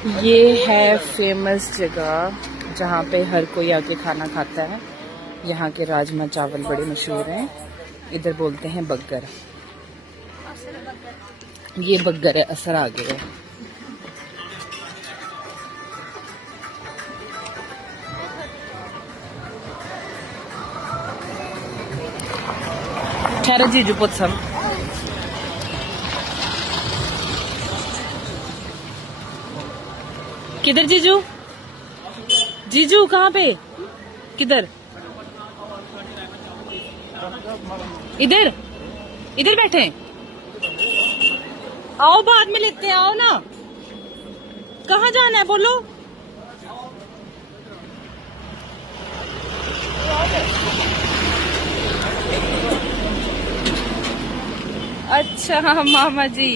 ये है फेमस जगह जहाँ पे हर कोई आके खाना खाता है। यहाँ के राजमा चावल बड़े मशहूर हैं। इधर बोलते हैं बग्गर। ये बग्गर है, असर आ गया है। ठहरो जीजू पुत्सम। किधर जीजू? जीजू कहाँ पे? किधर? इधर इधर बैठे। आओ बाद में लेते हैं, आओ ना। कहाँ जाना है बोलो? अच्छा मामा जी।